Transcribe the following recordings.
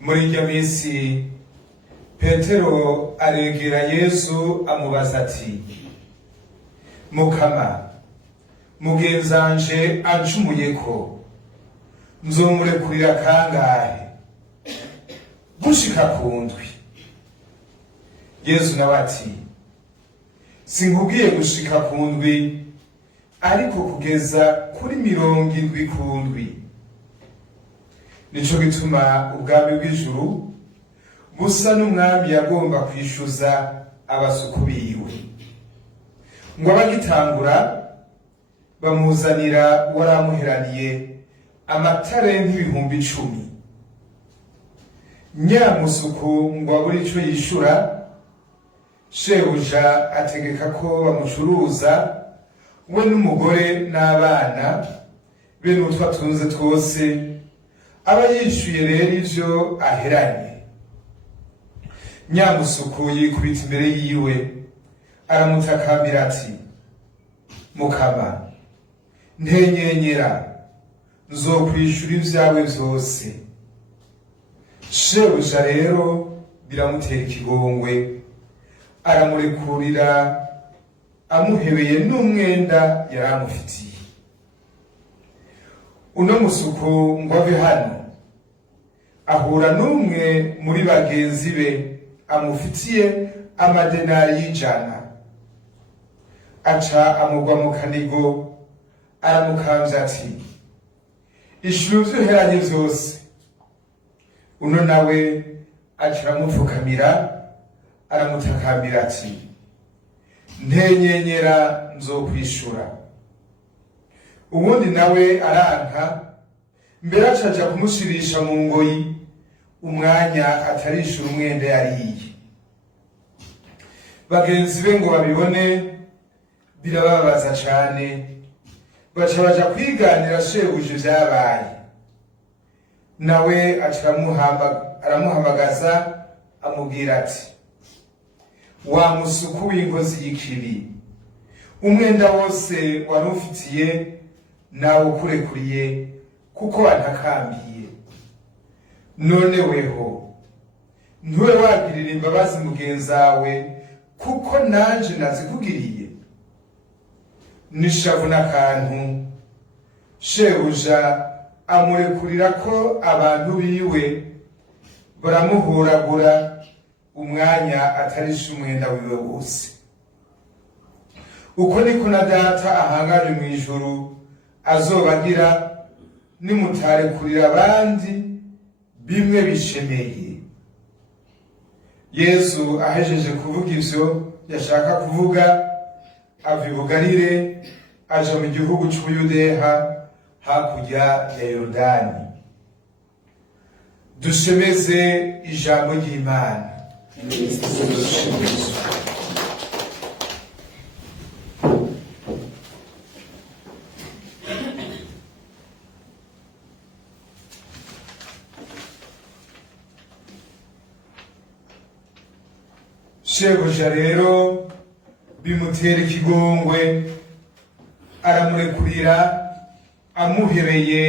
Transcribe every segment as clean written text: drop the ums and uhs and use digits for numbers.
Muri iryo minsi Petero aregera Yesu amubaza ati, Mukama, mugenzanje ancumuyeko, nzomurekurira kangahe? Gushika ku ndwi. Yesu nawe ati, sinkubwiye gushika ku ndwi, ariko kugeza kuri 70 ku ndwi. Nico gituma ubwami bw'ijuru busa n'umwami yagomba kwishuza abasuku biwe. Ngo abagitangura bamuzanira waramuheraniye amatare nk'ibihumbi 10. Nyamusuku ngo abure ico yishura, shebuja ategeka ko bamucuruza we n'umugore n'abana be n'utwo atunze twose. Aba yishuye rero ivyo aheranye. Nyamusuku yikubita imbere yiwe aramutakambira ati, Mukama, ntenyenyera, nzokwishura ivyawe vyose. Shebuja rero biramutera ikigongwe, aramurekurira amuhebeye n'umwenda yaramufitiye. Uno musuku ngo ave hano, ahura n'umwe muri bagenzi be amufitiye amadenari 100. Aca amugwa mu kanigo, aramukamvya ati, ishura ivyo uheranye vyose. Uno nawe aca aramupfukamira, aramutakambira ati, ntenyenyera, nzokwishura. Ubundi nawe aranka, mbere acaja kumushirisha mu ngoyi umwanya atarishura umwenda yariye. Bagenzi be ngo babibone birababaza cane, baca baja kwiganira shebuja ivyabaye. Nawe aca aramuhamagaza amubwira ati, wa musuku w'inkozi y'ikibi, umwenda wose warufitiye nawe ukurekuriye kuko wantakambiye. None weho ntube wagirira imbabazi mugenzawe kuko nanje nazikugiriye? Nishavu n'akantu shebuja amurekurira ko abantu biwe baramuhuragura umwanya atarisha umwenda wiwe wose. Uko niko na data ahanganye mw'ijuru azobagira nimutarekurira abandi bimwe bishemeye. Yesu ahejeje kuvuga ivyo yashaka kuvuga, ava i Bugarire aja mu gihugu c'Ubuyudeha hakurya ya Yorodani. Dushemeze ijambo ry'Imana. Shebuja rero bimutera ikigongwe, aramurekurira amuhebeye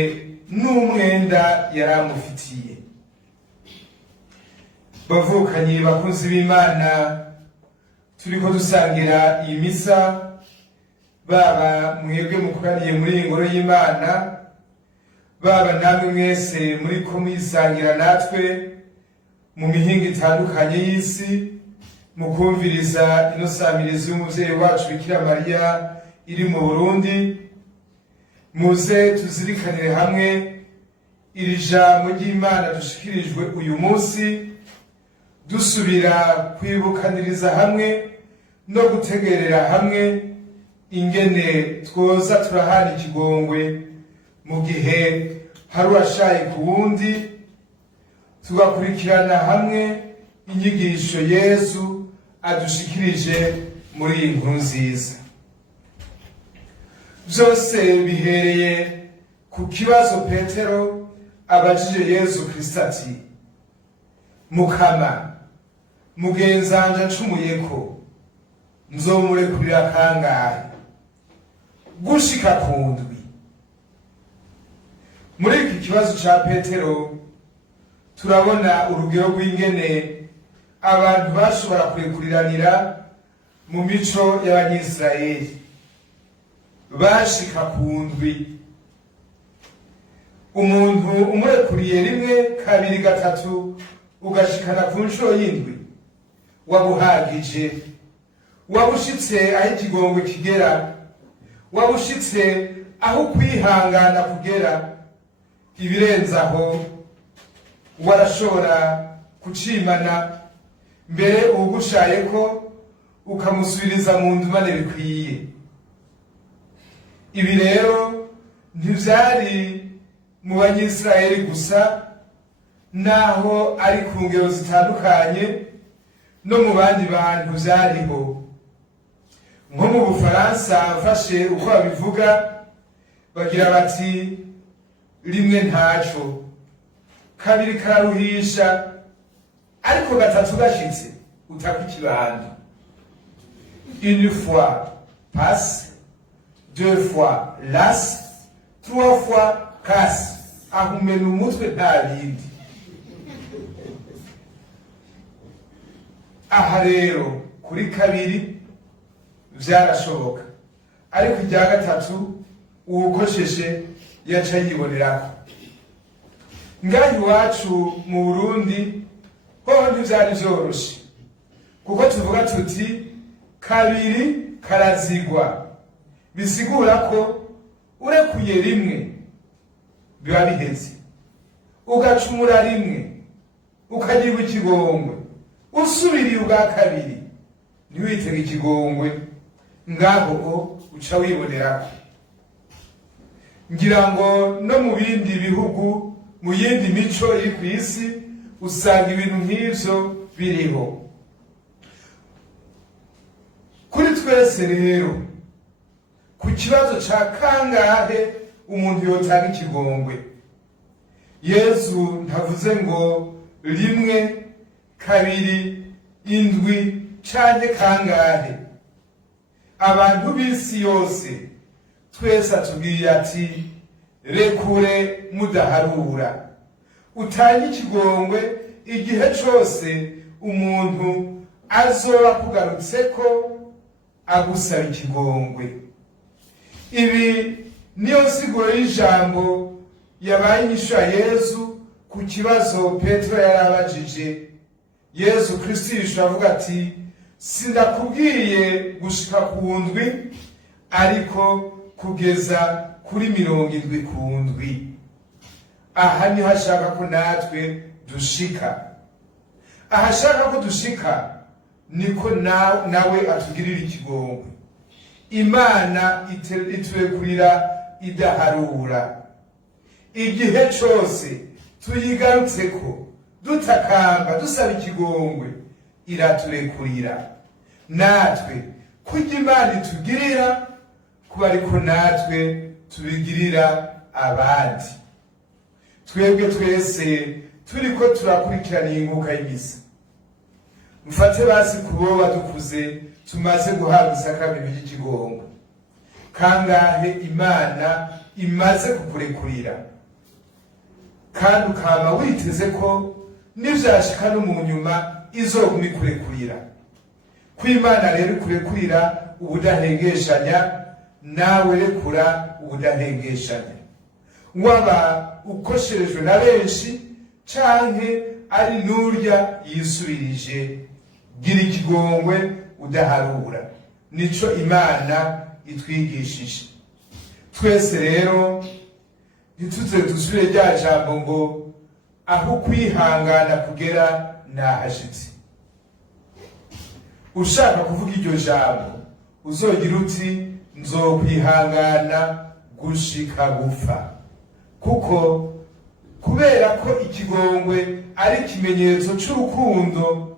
n'umwenda yaramufitiye. Bavukanye bakunzi b'Imana, turiko dusangira iyi misa, baba mwebwe mukoraniye muri iyi ngoro y'Imana, baba namwe mwese muriko mwisangira natwe mu mihingo itandukanye y'isi, mukumviriza ino samirizi y'umuvyeyi wacu Bikira Mariya iri mu Burundi. Muze tuzirikanire hamwe iri jambo ry'Imana dushikirijwe uyu munsi, dusubira kwibukaniriza hamwe no gutegerera hamwe ingene twoza turahana ikigongwe mu gihe hari uwashaye ku wundi, tugakurikirana hamwe inyigisho Yesu adushikirije muri iyi nkuru nziza. Vyose bihereye ku kibazo Petero abajije Yesu Kristo ati, Mukama, mugenzanje ancumuyeko, nzomurekurira kangahe? Gushika ku ndwi. Muri iki kibazo ca Petero turabona urugero rw'ingene abantu bashobora kurekuriranira mu mico y'abanyisirayeli. Bashika ku ndwi, umuntu umurekuriye rimwe kabiri gatatu ugashikana ku nshuro y'indwi, wabuhagije, wabushitse aho ikigongwe kigera, wabushitse aho kwihangana kugera. Ibirenze aho warashobora kucimana, mbere ugushaye ko ukamusubiriza mu ndumane bikwiye. Ibi rero ntivyari mu banyisirayeli gusa, naho ari ku ngero zitandukanye no mu bandi bantu vyariho. Nko mu Bufaransa mfashe uko babivuga, bagira bati rimwe ntaco, kabiri kararuhisha, ariko gatatu gashitse utaka ikibando. Une fois passe, deux fois lasse, trois fois casse. Ahumena umutwe nta bindi. Aha rero kuri kabiri vyarashoboka, ariko irya gatatu uwukosheshe yaca yibonerako. Ngaha iwacu mu Burundi hoho ntivyari vyoroshe, kuko tuvuga tuti kabiri karazigwa, bisigura ko urekuye rimwe biba biheze, ugacumura rimwe ukagirwa ikigongwe, usubiriye ubwa kabiri ntiwitege ikigongwe, ngaho uca wibonerako. Ngira ngo no mu bindi bihugu, mu yindi mico iri kw'isi, usanga ibintu nk'ivyo biriho. Kuri twese rero, ku kibazo ca kangahe umuntu yotanga ikigongwe, Yesu ntavuze ngo rimwe, kabiri, indwi canke kangahe. Abantu b'isi yose twese atubwiye ati rekure mudaharura, utange ikigongwe igihe cose umuntu azoba akugarutseko agusaba ikigongwe. Ibi niyo nsiguro y'ijambo yabaye inyishu ya Yesu ku kibazo Petero yarabajije. Yesu Kristo yishuye avuga ati sindakubwiye gushika ku ndwi, ariko kugeza kuri 70 ku ndwi. Aha niho ashaka ko natwe dushika. Aha ashaka ko dushika niko nawe atugirira ikigongwe. Imana iturekurira idaharura. Igihe cose tuyigarutseko dutakamba dusaba ikigongwe, iraturekurira. Natwe kurya Imana itugirira, kuba ariko natwe tubigirira abandi. Twebwe twese turiko turakurikirana inguka y'imisa. Mfate basi kuboba dukuze tumaze guhabwa isakamento ry'ikigongwe. Kangahe Imana imaze kukurekurira, kandi ukaba witeze ko nivyashika no mu nyuma izoguma ikurekurira. Ko Imana rero ikurekurira ubudahengeshanya, nawe rekura ubudahengeshanya. Waba ukosherejwe na benshi canke ari nurya yisubirije, gira ikigongwe udaharura. Nico Imana itwigishije. Twese rero ntituze dusubire rya jambo ngo aho kwihangana kugera nahashitse. Ushaka kuvuga iryo jambo uzogira uti nzokwihangana gushika gupfa, kuko kubera ko ikigongwe ari ikimenyetso c'urukundo.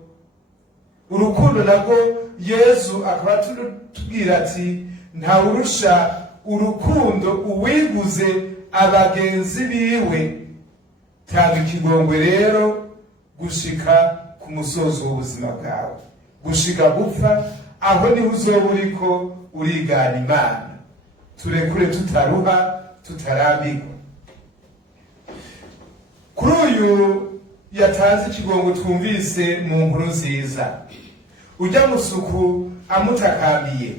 Urukundo nabwo Yesu akaba tubwira ati ntawurusha urukundo uwiguze abagenzi biwe. Tanga ikigongwe rero gushika ku musozo w'ubuzima bwawe, gushika gupfa. Aho niho uzoba uriko urigana Imana. Turekure tutaruha, tutarambirwa. Kuri uyu yatanze ikigongwe twumvise mu nkuru nziza. Ujya musuku amutakambiye,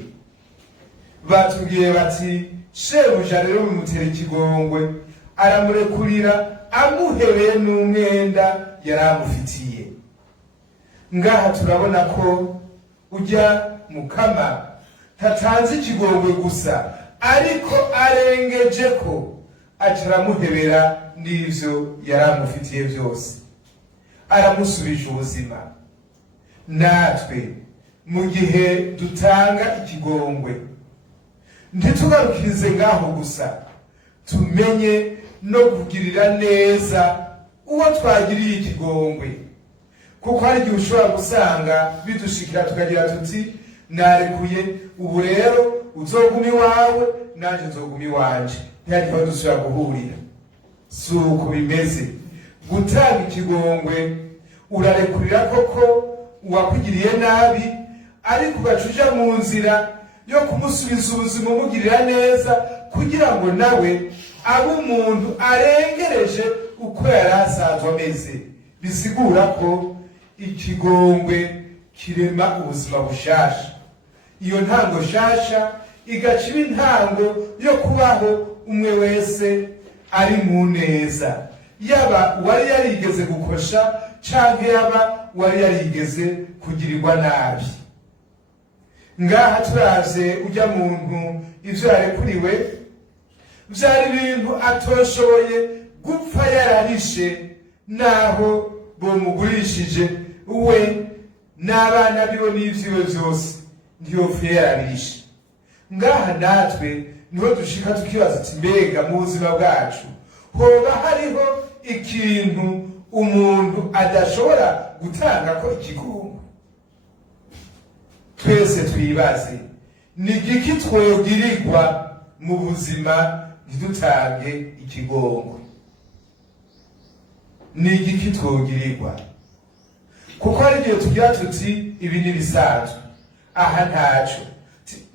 batubwiye bati shebuja rero bimutera ikigongwe, aramurekurira amuhebeye n'umwenda yari amufitiye. Ngaha turabona ko ujya mukama tatanze ikigongwe gusa, ariko arengeje ko acaramuhebera n'ivyo yari amufitiye byose, aramusubije ubuzima. Natwe mu gihe dutanga ikigongwe ntitugarukirize ngaho gusa, tumenye no kugirira neza uwo twagiriye ikigongwe, kuko hari igihe ushobora gusanga bidushikira tukagira tuti narekuye, ubu rero uzoguma iwawe nanje nzoguma iwanje, ntihariho dusubira guhurira. Si uko bimeze. Gutanga ikigongwe urarekurira koko uwakugiriye nabi, ariko ugacuja mu nzira yo kumusubiza ubuzima umugirira neza, kugira ngo nawe abe umuntu arengereje uko yari asanzwe ameze. Bisigura ko ikigongwe kirema ubuzima bushasha. Iyo ntango shasha igaca iba intango yo kubaho umwe wese ari mu neza, yaba wari yarigeze gukosha canke yaba wari yarigeze kugirirwa nabi. Ngaha turavye ujya muntu ivyo yarekuriwe vyari ibintu atoshoboye gupfa yararishe, naho bomugurishije we n'abana biwe n'ivyiwe vyose ntiyopfuye yararishe. Ngaha natwe niho dushika tukibaza ati mbega mu buzima bwacu hoba hariho ikintu umuntu adashobora gutanga ko ikigongwe? Twese twibaze, ni igiki twogirirwa mu buzima ntidutange ikigongwe? Ni igiki twogirirwa? Kuko hari igihe tugira tuti ibi ni bisanzwe, aha ntaco,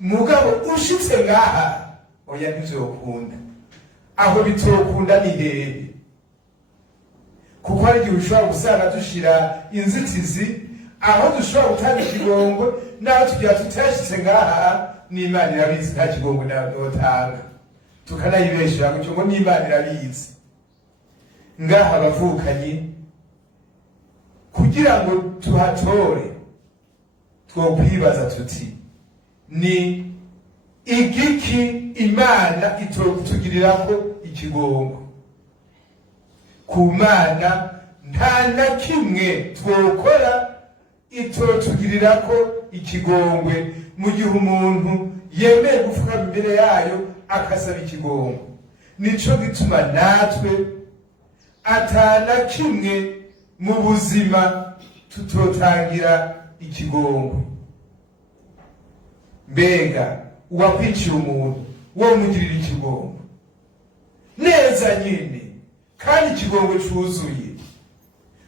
mugabo ushitse ngaha oya ntivyokunda. Aho bitokunda ni hehe? Kuko hari igihe ushobora gusanga dushira inzitizi aho dushobora gutanga ikigongwe, naho tugira tutashitse ngaha n'Imana irabizi nta kigongwe notanga, tukanayibeshera kuko ngo n'Imana irabizi. Ngaha abavukanyi kugira ngo tuhatore twokwibaza tuti ni igiki Imana itotugirirako ikigongwe? Ku Mana nta na kimwe twokora itotugirirako ikigongwe, mu gihe umuntu yemeye gupfukama imbere yayo akasaba ikigongwe. Nico gituma natwe atana kimwe mu buzima tutotangira ikigongwe. Mbega uwakwiciye umuntu wo mugirira ikigongwe neza nyine, kandi ikigongwe cuzuye.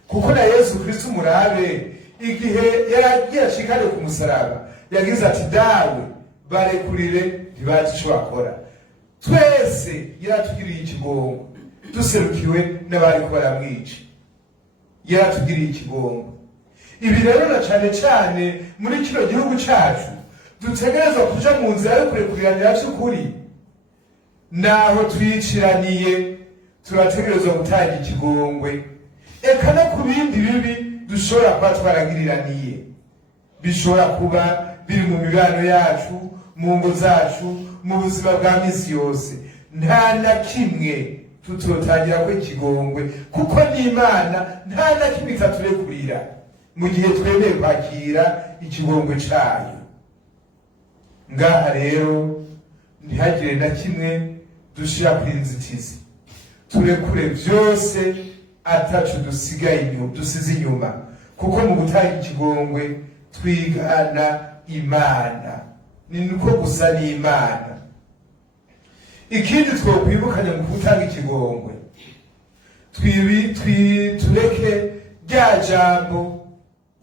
Kuko na Yesu Kristo murabe igihe yaragiye ashikane ku musaraba yagize ati dawe barekurire ntibazi ico bakora. Twese yaratugiriye ikigongwe, duserukiwe n'abari ko baramwica, yaratugiriye ikigongwe. Ibi rero na cane cane muri kino gihugu cacu dutegerezwa kuja mu nzira yo kurekuriranira vy'ukuri. Naho twiciraniye turategerezwa gutanga ikigongwe, eka no ku bindi bibi dushobora kuba twaragiriraniye, bishobora kuba biri mu mibano yacu, mu ngo zacu, mu buzima bwa misi yose. Nta na kimwe tutotangira ko ikigongwe, kuko n'Imana nta na kimwe itaturekurira mu gihe twemeye kwakira ikigongwe cayo. Ngaha rero ntihagire na kimwe dushira kuri inzitizi, turekure vyose ataco dusize inyuma, kuko mu gutanga ikigongwe twigana Imana, ni niko gusa n'Imana. Ikindi twokwibukanya mu gutanga ikigongwe, tureke rya jambo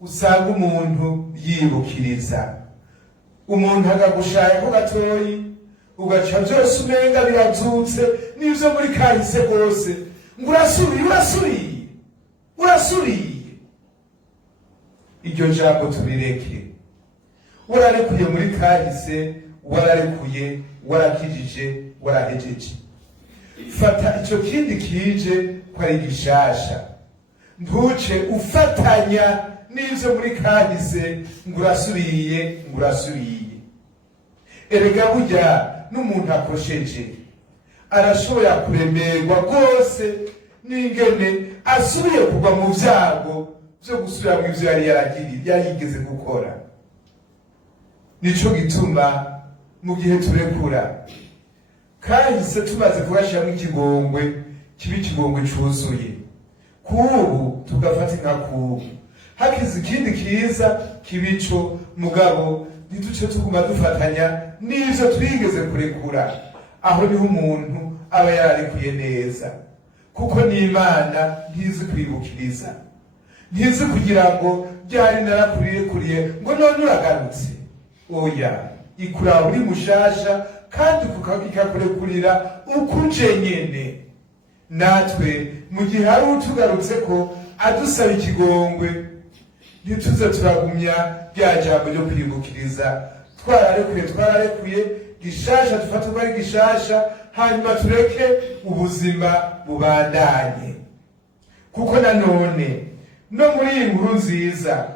usanga umuntu yibukiriza. Umuntu agagushayako gatoyi ugaca vyose umenga birazutse n'ivyo muri kahise rwose, ngo urasubiye iryo jambo turireke. Wararekuye muri kahise, wararekuye, warakijije, warahejeje. Fata icyo kindi kije ko ari gishasha. Ntuce ufatanya n'ivyo muri kahise ngo urasuriye. Erega burya n'umuntu akosheje arashobora kuremerwa rwose n'ingene asubiye kugwa mu vyago vyo gusubira mu ivyo yari yigeze gukora. Nico gituma mu gihe turekura kahise tumaze kugashiramwo ikigongwe, kiba ikigongwe cuzuye. Kubu tugafata nka kubu, hakiza ikindi kiza kibico, mugabo ntiduce tuguma dufatanya n'ivyo twigeze kurekura. Aho niho umuntu aba yararekuye neza, kuko n'Imana ntizi kwibukiriza, ntizi kugira ngo ryari narakurekuriye ngo none uragarutse. Oya, ikuraba uri mushasha kandi ikakurekurira ukuje nyene. Natwe mu gihe hari utugarutse ko adusaba ikigongwe, ntituze turagumya rya jambo ryo kwibukiriza. Twararekuye gishasha, dufata ko ari gishasha, hanyuma tureke ubuzima bubandanye. Kuko nanone no muri iyi nkuru nziza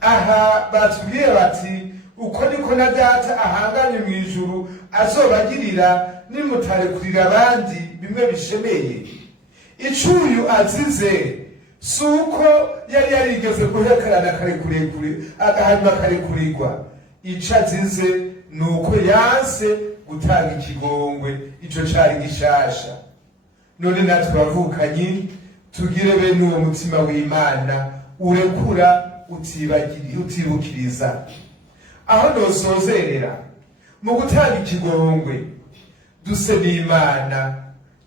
aha batubwiye bati uko niko na data ahanganye mu ijuru azobagirira nimutarekurira abandi bimwe bishemeye. Icuyu azize suko yari yarigeze guhekarana karekurekure agahanyuma karekurirwa. Ico azize nuko yanse gutanga ikigongwe, ico cari gishasha. None natwe bavukanye tugire bene uwo mutima w'Imana urekura utibukiriza. Aho nosozerera mu gutanga ikigongwe, duse n'Imana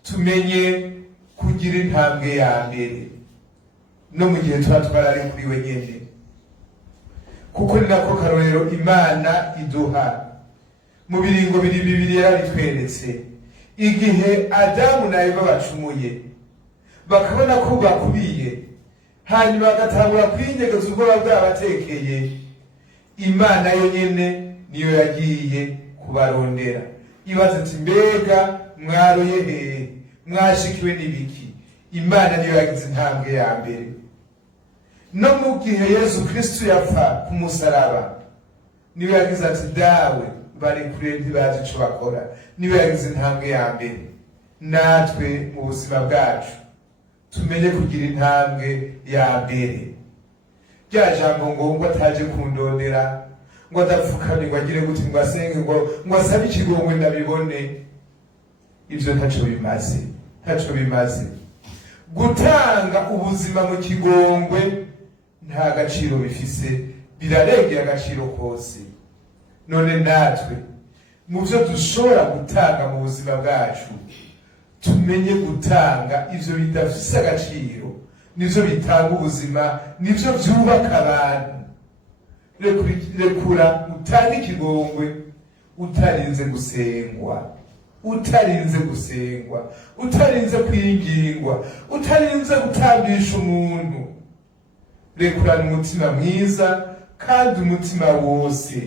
tumenye kugira intambwe ya mbere no mu gihe tuba twararekuriwe nyene, kuko ni nako karorero Imana iduha. Mu biringo bibiri yarabitweretse. Igihe Adamu na Eva bacumuye bakabona ko bakubiye, hanyuma bagatangura kwinyegeza ubwoba bwabatekeye, Imana yonyene niyo yagiye kubarondera. Ibaza ati mbega mwaroye hehe, mwashikiwe n'ibiki? Imana niyo yagize intambwe ya mbere. No mu gihe Yesu Kristo yapfa ku musaraba, niyo yagize ati dawe bari kure ntibazi ico bakora. Niyo yagize intambwe ya mbere. Natwe mu buzima bwacu tumenye kugira intambwe ya mbere. Rya jambo ngo ataje kundondera, ngo adapfukamye, ngo agire gute, ngo asenge, ngo asabe ikigongwe ndabibone, ivyo ntaco bimaze. Gutanga ubuzima mu kigongwe nta gaciro bifise, birarengera agaciro kose. None natwe mu vyo dushobora gutanga mu buzima bwacu tumenye gutanga ivyo bidafise agaciro, nivyo bitanga ubuzima, nivyo vyubaka abantu. Rekura utange ikigongwe utarinze gusengwa, utarinze kwingingwa, utarinze gutambisha umuntu. Rekurana umutima mwiza kandi umutima wose,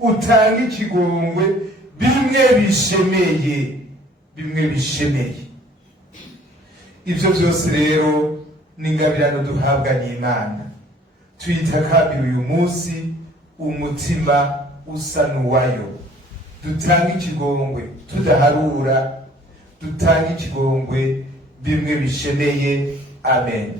utange ikigongwe bimwe bishemeye. Ivyo vyose rero ni ingabirano duhabwa n'Imana. Tuyitakambira uyu munsi umutima usa n'uwayo. Dutange ikigongwe tudaharura, dutange ikigongwe bimwe bishemeye. Amen.